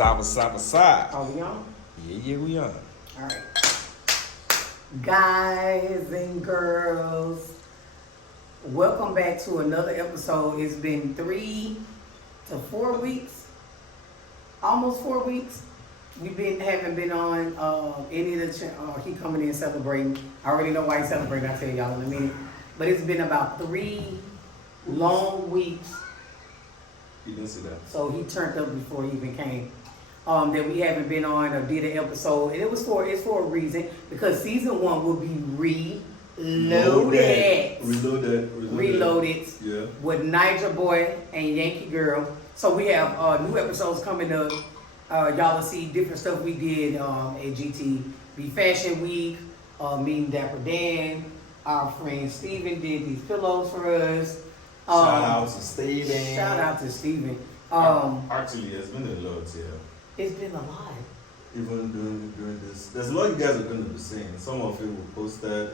What's up? Are we on? Yeah, we on. All right. Guys and girls, welcome back to another episode. It's been 3 to 4 weeks, almost 4 weeks. Haven't been on any of the he coming in celebrating. I already know why he's celebrating. I'll tell y'all in a minute. But it's been about 3 long weeks. You didn't see that. So he turned up before he even came. That we haven't been on or did an episode, and it's for a reason, because season 1 will be reloaded. Yeah. With NaijaBoy and YankeeGirl. So we have new episodes coming up. Y'all will see different stuff we did at GTB Fashion Week. Me and Dapper Dan, our friend Steven did these pillows for us. Shout out to Steven. Shout out to Steven. Actually, it's been a lot, yeah. It's been a lot. Even during this, there's a lot you guys are going to be seeing. Some of you will post that.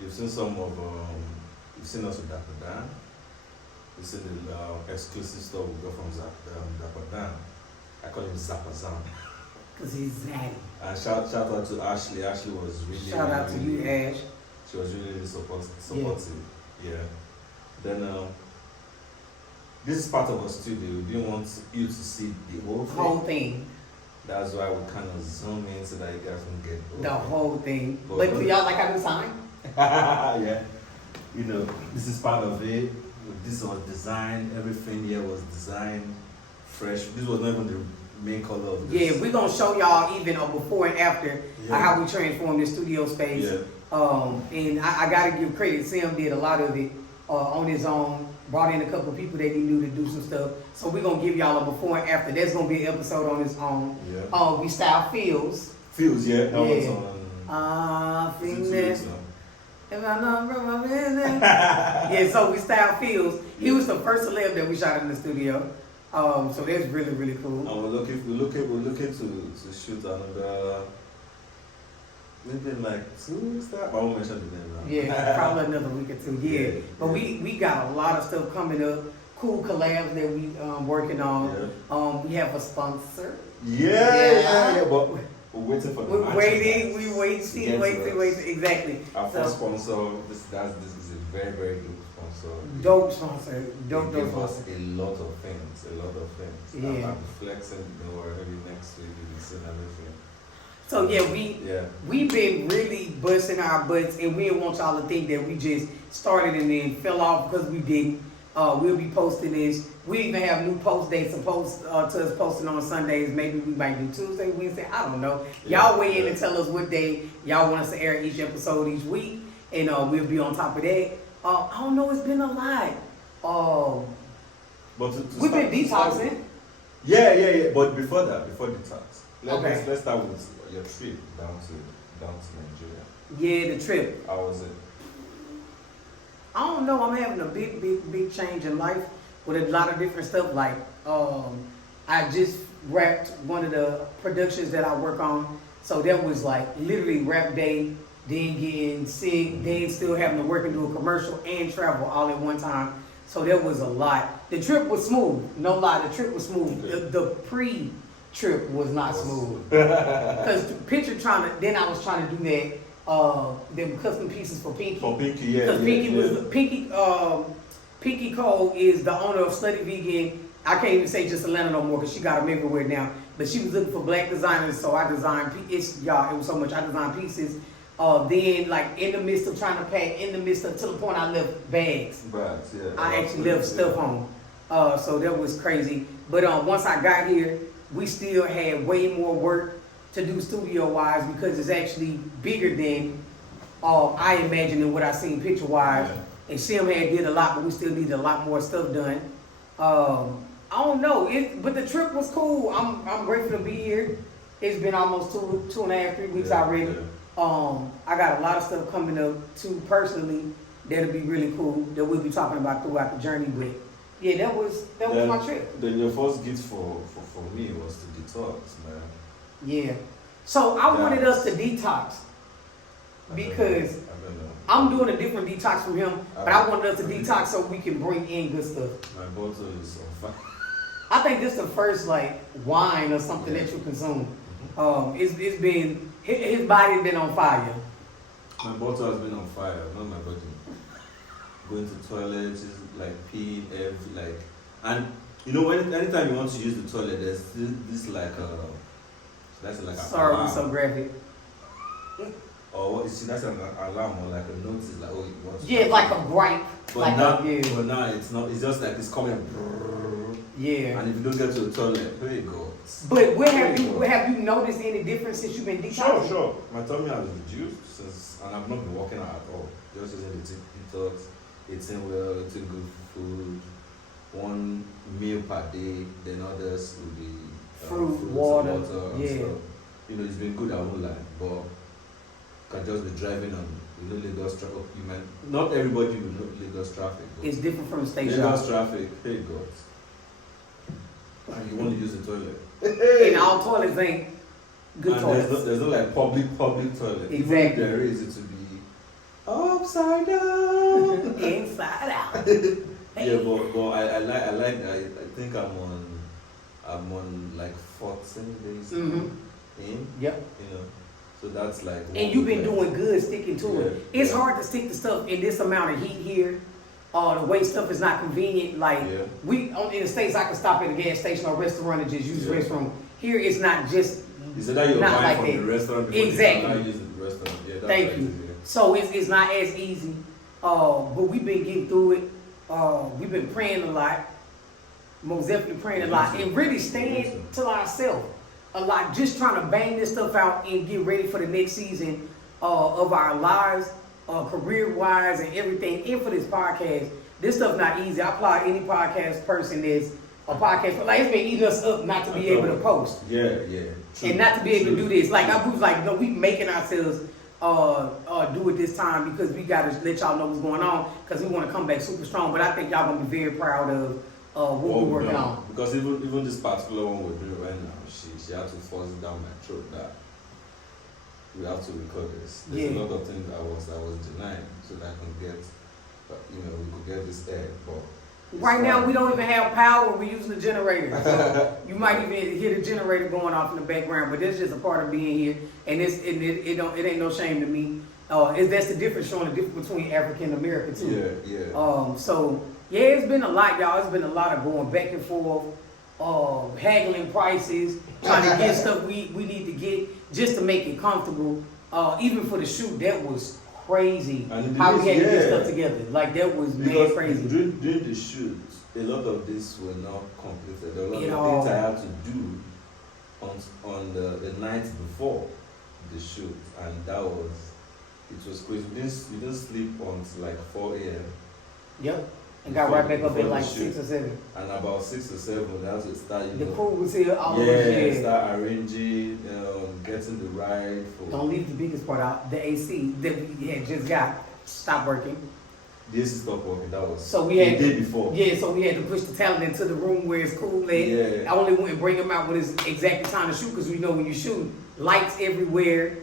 You've seen you've seen us with Dapper Dan. You've seen the exclusive stuff we got from Dapper Dan. I call him Zapazan. Because he's zaddy. And shout out to Ashley. Ashley was really... Shout out to you, Ash. She was really supportive. Yeah. Then, this is part of our studio. We didn't want you to see the whole thing. That's why we kind of zoom in so that you guys can get the whole thing. But do y'all like how we sign? Yeah. You know, this is part of it. This was designed. Everything here was designed fresh. This was not even the main color of this. Yeah, we're going to show y'all even before and after how we transformed the studio space. Yeah. And I got to give credit. Sam did a lot of it on his own. Brought in a couple of people that he knew to do some stuff. So we're going to give y'all a before and after. There's going to be an episode on his own. Yeah. We style Feels. Feels, yeah. That was on... Fitness. If I know from my business. Yeah, so we style Feels. He was the first celeb that we shot in the studio. So that's really, really cool. And we're looking to shoot another... Maybe in like 2 weeks time. I won't mention the name now. Yeah, probably another week or 2. Yeah. But we got a lot of stuff coming up. Cool collabs that we working on. Yeah. We have a sponsor. Yeah. But we're waiting for the We're waiting. We wait. Exactly. Our first sponsor. This is a very, very good sponsor. Dope sponsor. Dope give sponsor. us a lot of things. Yeah. I'll be flexing. Or maybe next week we'll see everything. So we've been really busting our butts, and we didn't want y'all to think that we just started and then fell off, because we didn't. We'll be posting this. We even have new post dates to us posting on Sundays. Maybe we might do Tuesday, Wednesday. I don't know. Y'all weigh in and tell us what day y'all want us to air each episode each week, and we'll be on top of that. I don't know. It's been a lot. But we've been detoxing. Yeah. But before detox, let's start with your trip down to Nigeria. Yeah, the trip. How was it? I don't know. I'm having a big change in life with a lot of different stuff. Like, I just wrapped one of the productions that I work on. So that was like literally wrap day, then getting sick, then still having to work and do a commercial and travel all at one time. So that was a lot. The trip was smooth. No lie, the trip was smooth. Okay. The pre-trip was not smooth. Because then I was trying to do that. Them custom pieces for Pinky. For Pinky, yeah. Because Pinky Cole is the owner of Slutty Vegan. I can't even say just Atlanta no more, because she got them everywhere now. But she was looking for black designers, so I designed it was so much. I designed pieces. Then, like, in the midst of trying to pack, to the point I left bags. Bags, yeah. I actually left stuff on. So that was crazy. But once I got here, we still had way more work to do studio-wise, because it's actually bigger than I imagined and what I seen picture-wise. Yeah. And Sim had did a lot, but we still need a lot more stuff done. I don't know, but the trip was cool. I'm grateful to be here. It's been almost 2.5, 3 weeks already. Yeah. I got a lot of stuff coming up too personally that'll be really cool that we'll be talking about throughout the journey. But yeah, that was my trip. Then your first gift for me was to detox, man. Yeah. So I wanted us to detox because I'm doing a different detox from him, but I wanted us to detox so we can bring in good stuff. My bottle is on fire. I think this is the first like wine or something that you consume. It's been his body's been on fire. My bottle has been on fire, not my body. Going to toilets, just like peeing and you know anytime you want to use the toilet, there's this like that's like Sorry, alarm. I'm so graphic. Or what you see, that's an alarm or like a notice like you want to. Yeah, like a gripe. But now it's not. It's just like it's coming. Yeah. And if you don't get to the toilet, here you go. But have you noticed any difference since you've been detoxing? Sure. My tummy has reduced since, and I've not been working out at all. Just using the detox, eating well, eating good food, one meal per day. Then others will be fruit, water, and stuff. You know, it's been good. I won't lie, but can just be driving on Lagos traffic. Not everybody will know Lagos traffic. It's different from the station. Lagos traffic, hey God. And you want to use the toilet. And all toilets ain't good and toilets. There's no like public toilet. Exactly. Even if there is, it to be upside down. Inside out. Yeah, but I like I think I'm on like 14 days in. Yep. You know. So that's like. And you've been doing good sticking to it. It's hard to stick to stuff in this amount of heat here. The way stuff is not convenient. Like in the States, I can stop at a gas station or restaurant and just use the restroom. Here, it's not just. You said that you're buying like from that. the restaurant before exactly. you use the restaurant. Yeah, that's Thank right. you. So it's not as easy. But we've been getting through it. We've been praying a lot. Most definitely praying a lot, and really staying to ourselves a lot. Just trying to bang this stuff out and get ready for the next season of our lives. Career-wise and everything, and for this podcast, this stuff not easy. I applaud any podcast person that's a podcast, like it's been eating us up not to be able to post. Yeah. True. And not to be able to do this. Like I was like, no, we making ourselves do it this time because we gotta let y'all know what's going on because we want to come back super strong. But I think y'all gonna be very proud of what we're working on. Because even this particular one we're doing right now, she had to force it down my throat that we have to record this. There's a lot of things I was denying so that I can get, we could get this aired. But right now we don't even have power. We're using the generator. So you might even hear the generator going off in the background. But that's just a part of being here, and it ain't no shame to me. That's the difference, showing the difference between Africa and America too. Yeah. So it's been a lot, y'all. It's been a lot of going back and forth, haggling prices, trying to get stuff we need to get just to make it comfortable. Even for the shoot, that was crazy. How we had to get stuff together. Like that was mad crazy. During the shoot, a lot of this were not completed. There were a lot of things I had to do on the night before the shoot, and it was crazy. We didn't sleep until like 4 a.m. Yep. And got right back up at like 6 or 7. And about 6 or 7, that's what started. The crew was here all over. Start arranging, getting the ride. Don't leave the biggest part out. The AC that we had just got stopped working. The AC stopped working. That was so we had the day before. Yeah, so we had to push the talent into the room where it's cool at. Yeah. I only went and bring them out when it's exactly time to shoot because we know when you shoot, lights everywhere.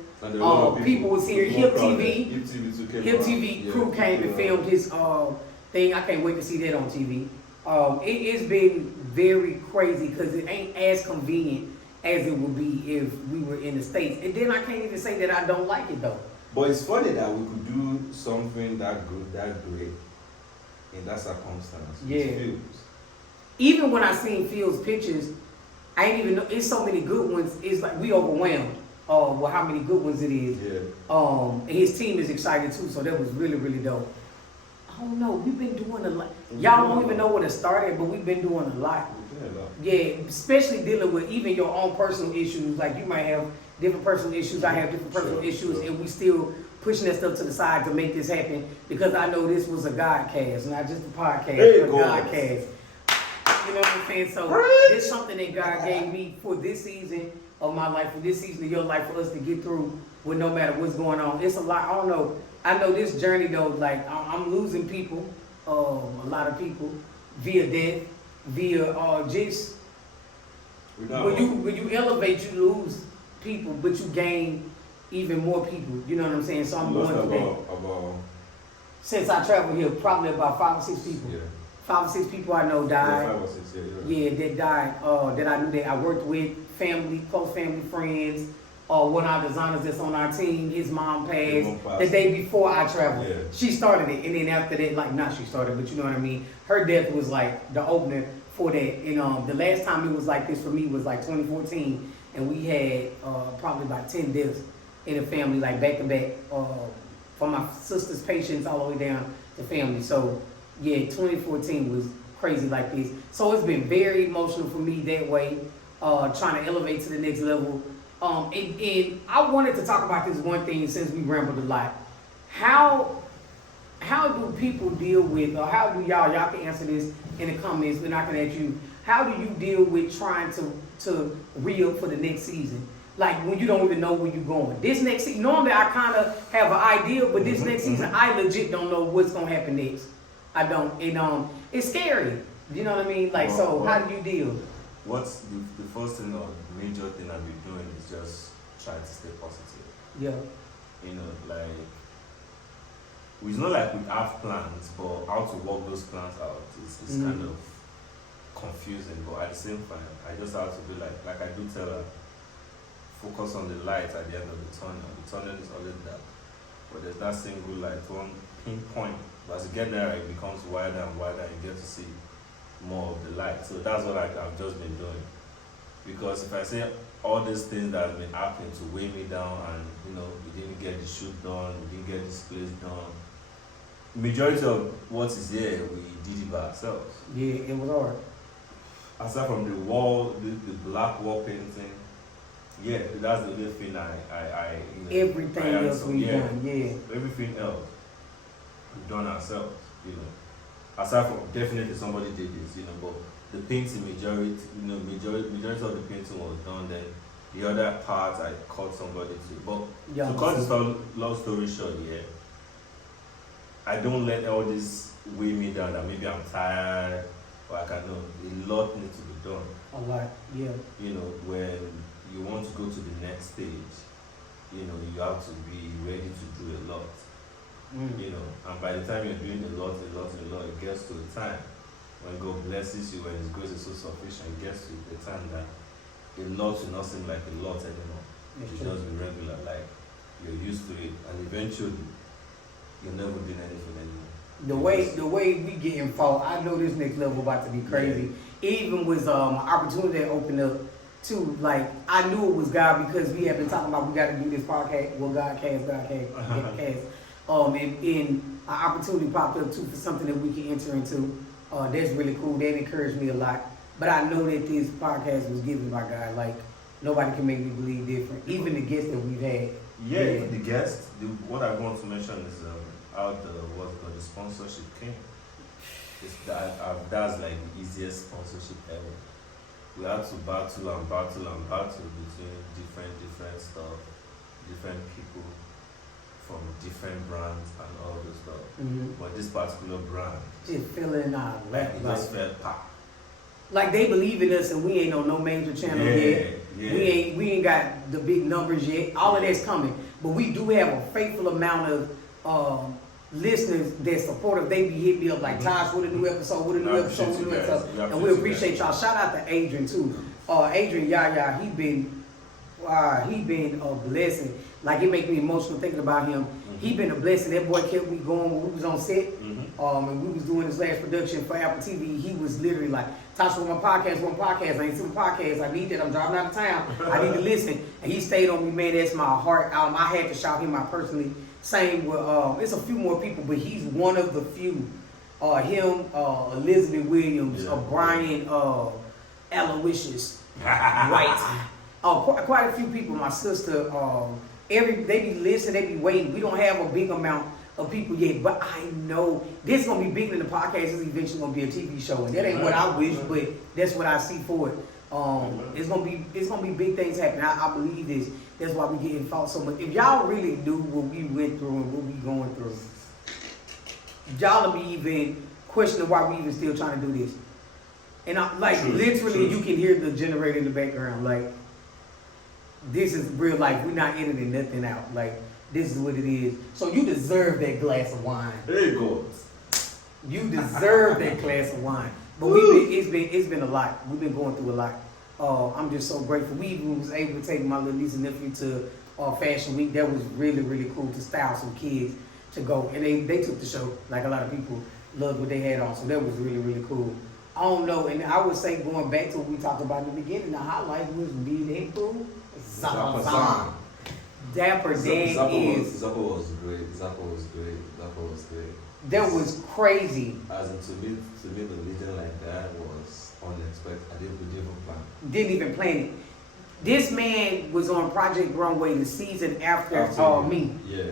People was here. Hip TV crew came and filmed his thing. I can't wait to see that on TV. It's been very crazy because it ain't as convenient as it would be if we were in the States. And then I can't even say that I don't like it though. But it's funny that we could do something that good, that great in that circumstance. Yeah. Even when I seen Phil's pictures, I ain't even know. It's so many good ones. It's like we overwhelmed. With how many good ones it is. Yeah. And his team is excited too, so that was really, really dope. I don't know. We've been doing a lot. Y'all don't even know where to start at, but we've been doing a lot. Yeah, especially dealing with even your own personal issues. Like you might have different personal issues. I have different personal issues, and we still pushing that stuff to the side to make this happen because I know this was a Godcast, not just a podcast, but a Godcast. You know what I'm saying? So this is something that God gave me for this season of my life, for this season of your life, for us to get through with no matter what's going on. It's a lot. I don't know. I know this journey though, like I'm losing people, a lot of people, via death, via just when you elevate, you lose people, but you gain even more people. You know what I'm saying? So I'm going through that. Since I traveled here, probably about 5 or 6 people. Yeah. 5 or 6 people I know died. Yeah, 5 or 6, yeah. Yeah, that died. That I knew that I worked with, family, close family, friends. One of our designers that's on our team, his mom passed the day before I traveled. Yeah. She started it, and then after that, like not she started, but you know what I mean. Her death was like the opener for that. And the last time it was like this for me was like 2014, and we had probably about 10 deaths in the family, like back to back, from my sister's patients all the way down to family. So yeah, 2014 was crazy like this. So it's been very emotional for me that way, trying to elevate to the next level. And I wanted to talk about this one thing since we rambled a lot. How do people deal with, or how do y'all can answer this in the comments, but I can ask you, how do you deal with trying to re-up for the next season? Like when you don't even know where you're going. This next season, normally I kind of have an idea, but this next season, I legit don't know what's going to happen next. I don't. And it's scary. You know what I mean? Like, so how do you deal? What's the first thing or major thing I've been doing is just try to stay positive. Yeah. You know, like, it's not like we have plans, but how to work those plans out is kind of confusing. But at the same time, I just have to be like I do tell her, focus on the light at the end of the tunnel. The tunnel is always dark, but there's that single light, one pinpoint. But as you get there, it becomes wider and wider, and you get to see more of the light. So that's what I've just been doing. Because if I say all these things that have been happening to weigh me down, and you know, we didn't get the shoot done, we didn't get this place done. Majority of what is here, we did it by ourselves. Yeah, it was hard. Aside from the wall, the black wall painting, yeah, that's the only thing I you know, everything else we've done, yeah. Everything else we've done ourselves, you know. Aside from definitely somebody did this, you know, but the painting majority of the painting was done. Then the other part I caught somebody to. But yeah, to cut the long story short, yeah, I don't let all this weigh me down. That maybe I'm tired or I cannot. A lot needs to be done. A lot, yeah. You know, when you want to go to the next stage, you know, you have to be ready to do a lot. You know, and by the time you're doing a lot, it gets to a time when God blesses you, when His grace is so sufficient, it gets to the time that a lot will not seem like a lot anymore. It should just be regular, like you're used to it, and eventually you're never doing anything anymore. The way we get involved, I know this next level about to be crazy. Yeah. Even with opportunity that opened up too, like I knew it was God because we have been talking about we got to do this podcast. Well, God cast. And an opportunity popped up too for something that we can enter into. That's really cool. That encouraged me a lot. But I know that this podcast was given by God. Like nobody can make me believe different. Even the guests that we've had. Yeah. The guests. What I want to mention is how the sponsorship came. That's like the easiest sponsorship ever. We had to battle between different stuff, different people from different brands and all this stuff. But this particular brand just feeling our lap. It just felt packed. Like they believe in us and we ain't on no major channel yet. Yeah. We ain't got the big numbers yet. All of that's coming. But we do have a faithful amount of listeners that support us. They be hit me up like Tosh with a new episode, and we appreciate y'all. Shout out to Adrian too. Adrian Yaya, he been a blessing. Like it make me emotional thinking about him. He been a blessing. That boy kept me going when we was on set. And we was doing his last production for Apple TV. He was literally like, Tasha, one podcast. I ain't seen podcast. I need that. I'm driving out of town. I need to listen. And he stayed on me, man. That's my heart. I had to shout him out personally. Same with, it's a few more people, but he's one of the few. Him, Elizabeth Williams, Brian Aloysius White. Quite a few people. My sister, they be listening, they be waiting. We don't have a big amount of people yet, but I know this is gonna be bigger than the podcast. It's eventually gonna be a TV show, and that ain't what I wish, but that's what I see for it. It's gonna be big things happening. I believe this. That's why we getting fought so much. If y'all really knew what we went through and what we going through, y'all will be even questioning why we even still trying to do this. And literally, you can hear the generator in the background. Like this is real life. We're not editing nothing out. Like this is what it is. So you deserve that glass of wine. There you go. You deserve that glass of wine. But it's been a lot. We've been going through a lot. I'm just so grateful. We even was able to take my little niece and nephew to Fashion Week. That was really, really cool to style some kids to go. And they took the show. Like a lot of people loved what they had on. So that was really, really cool. I don't know. And I would say going back to what we talked about in the beginning, the highlight was me and April. Zappa. Dapper Dan is. Zappa was great. That was crazy. As in, to me, the meeting like that was unexpected. I Didn't even plan it. This man was on Project Runway the season after me. Yeah.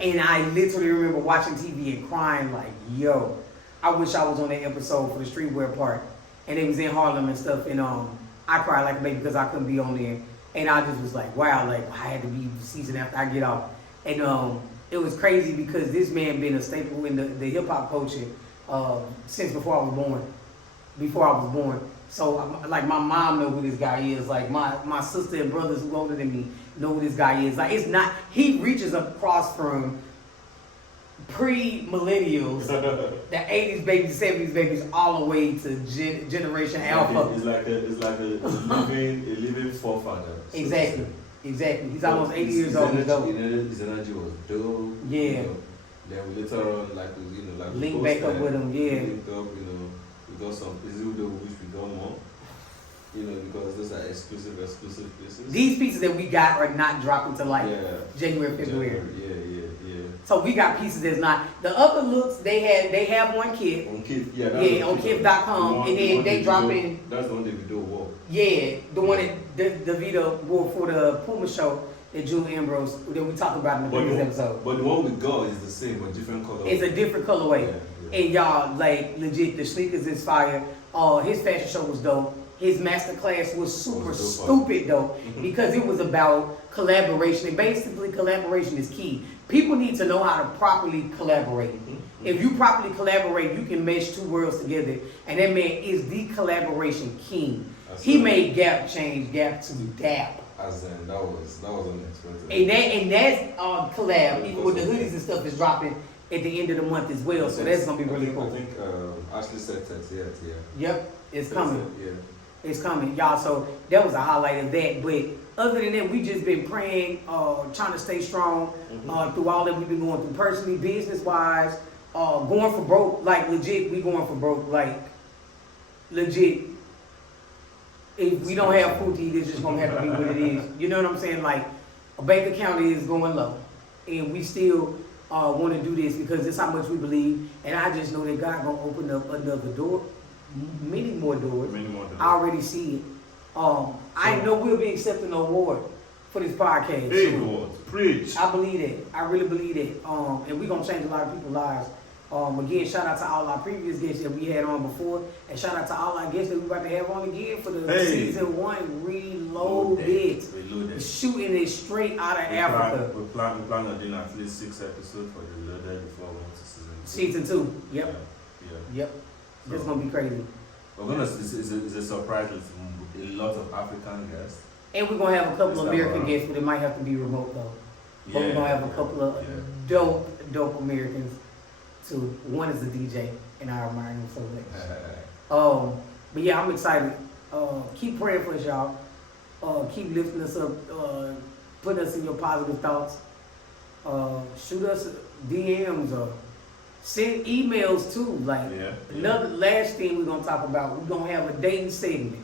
And I literally remember watching TV and crying like, yo, I wish I was on that episode for the streetwear part. And it was in Harlem and stuff. And I cried like a baby because I couldn't be on there. And I just was like, wow, like I had to be the season after I get off. And it was crazy because this man been a staple in the hip hop culture since before I was born. So like my mom know who this guy is. Like my sister and brothers who older than me know who this guy is. Like it's not, he reaches across from pre-millennials, the 80s babies, 70s babies, all the way to Generation Alpha. It's like a living forefather. Exactly. He's almost 80 years old. His energy was dope. Yeah. Then later on, link back up with him. Yeah. Linked up, we got some pieces we wish we got more. Because those are exclusive pieces. These pieces that we got are not dropping till January, February. Yeah. So we got pieces that's not. The other looks they have on Kith. On Kith, yeah. On Kith.com, and then they drop in. That's the one that Davido wore. Yeah, the one that Davido wore for the Puma show that June Ambrose that we talked about in the previous episode. But the one we got is the same, but different color. It's a different colorway. Yeah. And y'all, like legit, the sneakers is fire. His fashion show was dope. His master class was stupid dope because it was about collaboration. And basically, collaboration is key. People need to know how to properly collaborate. If you properly collaborate, you can mesh two worlds together. And that man is the collaboration king. He made Gap change Gap to Dap. As in, that was unexpected. And that collab, even with the hoodies and stuff, is dropping at the end of the month as well. So that's gonna be really cool. I think Ashley said that. Yeah. Yep, it's coming. Yeah. It's coming, y'all. So that was a highlight of that. But other than that, we just been praying, trying to stay strong through all that we've been going through personally, business wise, going for broke. Like legit, we going for broke. Like legit. If we don't have food to eat, it's just gonna have to be what it is. You know what I'm saying? Like a bank account is going low, and we still want to do this because it's how much we believe. And I just know that God gonna open up another door. Many more doors. I already see it. I know we'll be accepting an award for this podcast. Big awards. Preach. I believe that. I really believe that. And we're going to change a lot of people's lives. Again, shout out to all our previous guests that we had on before. And shout out to all our guests that we're about to have on again for the season 1 Reloaded. Shooting it straight out of Africa. We plan on doing at least 6 episodes for the Reloaded before we went to season 2. Yep. Yeah. That's gonna be crazy. It's a surprise with a lot of African guests. And we're gonna have a couple of American guests, but it might have to be remote though. But we're gonna have a couple of dope Americans too. One is a DJ, and I admire him so much. But yeah, I'm excited. Keep praying for us, y'all. Keep lifting us up, putting us in your positive thoughts. Shoot us DMs or send emails too. Like another last thing we're gonna talk about. We're gonna have a dating segment.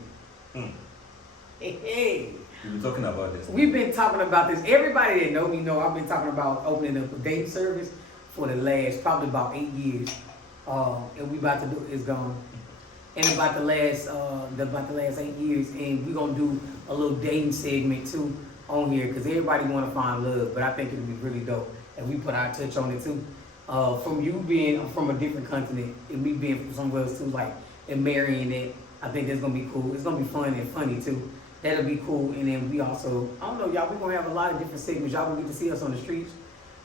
Hey. We've been talking about this. We've been talking about this. Everybody that know me know I've been talking about opening up a dating service for the last probably about 8 years. And we about to do it's gone. And about the last 8 years, and we're gonna do a little dating segment too on here because everybody wanna find love, but I think it'll be really dope. And we put our touch on it too. From you being from a different continent and me being from somewhere else too, like and marrying it, I think that's gonna be cool. It's gonna be fun and funny too. That'll be cool. And then we also, I don't know, y'all, we're gonna have a lot of different segments. Y'all will get to see us on the streets,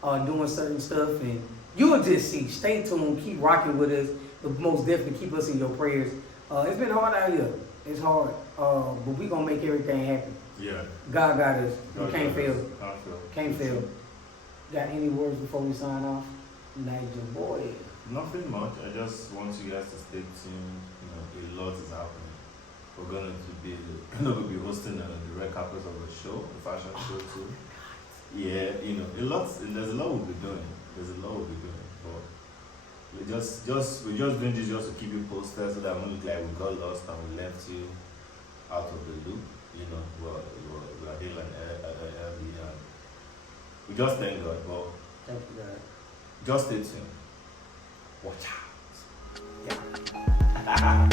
doing certain stuff, and you'll just see. Stay tuned, keep rocking with us, but most definitely keep us in your prayers. It's been hard out here. It's hard, but we gonna make everything happen. Yeah. God got us. We can't fail. Can't fail. Got any words before we sign off? NaijaBoy. Nothing much. I just want you guys to stay tuned. You know, a lot is happening. We're gonna be hosting the red carpet of a show, a fashion show too. Yeah, you know, there's a lot we'll be doing. There's a lot we'll be doing. But we're just doing this just to keep you posted so that it won't look like we got lost and we left you out of the loop. You know, we're here like early and we just thank God, but Thank you, God. just stay tuned. Watch out. Yeah.